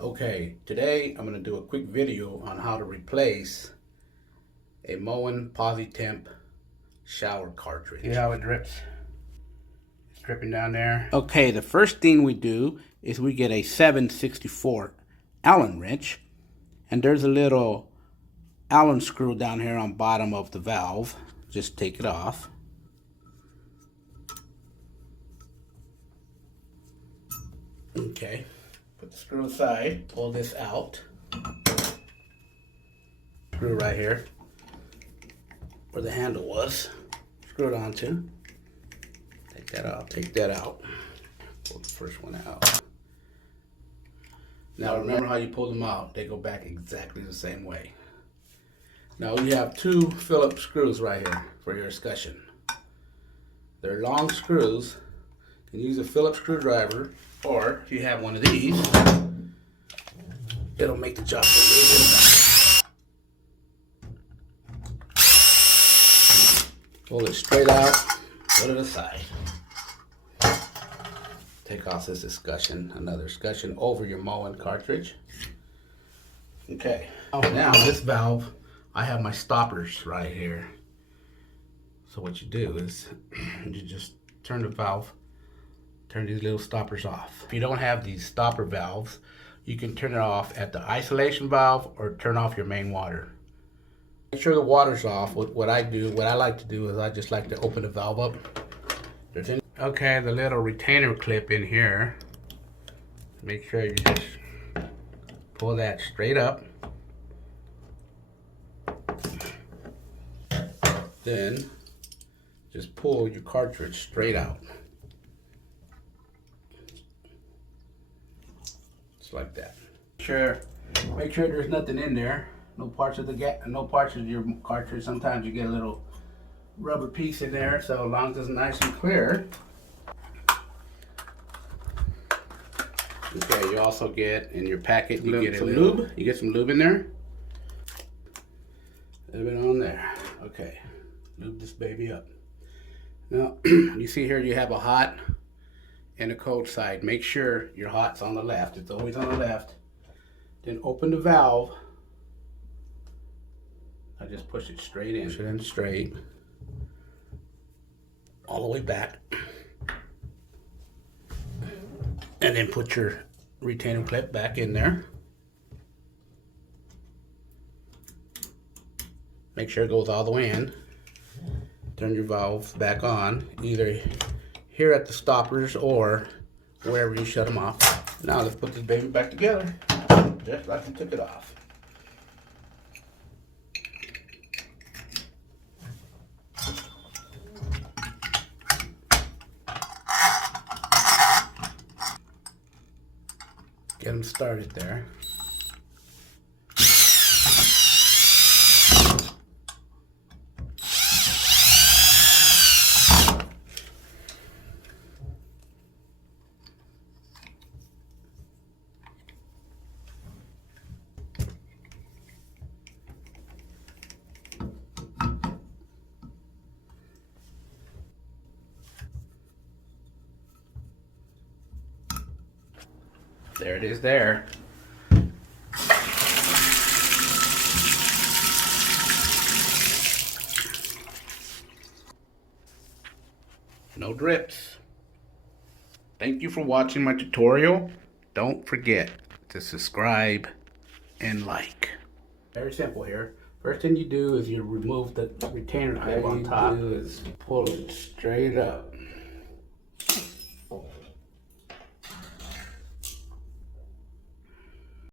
Okay, today I'm going to do a quick video on how to replace a Moen Posi-Temp shower cartridge. See how it drips? It's dripping down there. Okay, the first thing we do is we get a 7/64 Allen wrench, and there's a little Allen screw down here on bottom of the valve. Just take it off. Okay, put the screw aside, pull this out. Screw right here where the handle was. Screw it onto. Take that out, take that out. Pull the first one out. Now remember how you pull them out, they go back exactly the same way. Now you have two Phillips screws right here for your escutcheon. They're long screws. You can use a Phillips screwdriver, or if you have one of these, it'll make the job a little bit better. Pull it straight out, put it aside. Take off this escutcheon, another escutcheon over your Moen cartridge. Okay, now this valve, I have my stoppers right here. So what you do is you just turn the valve, turn these little stoppers off. If you don't have these stopper valves, you can turn it off at the isolation valve or turn off your main water. Make sure the water's off. What I like to do is I just like to open the valve up. Okay, the little retainer clip in here. Make sure you just pull that straight up. Then just pull your cartridge straight out. Just like that. Make sure there's nothing in there. No parts of your cartridge. Sometimes you get a little rubber piece in there, so as long as it's nice and clear. Okay, you also get in your packet, you get some lube. You get some lube in there. A little bit on there. Okay, lube this baby up. Now, you see here you have a hot and a cold side. Make sure your hot's on the left. It's always on the left. Then open the valve. I just push it straight in. Push it in straight. All the way back. And then put your retainer clip back in there. Make sure it goes all the way in. Turn your valve back on, either here at the stoppers or wherever you shut them off. Now let's put this baby back together, just like we took it off. Get them started there. There it is there. No drips. Thank you for watching my tutorial. Don't forget to subscribe and like. Very simple here. First thing you do is you remove the retainer clip on top. All you do is pull it straight up.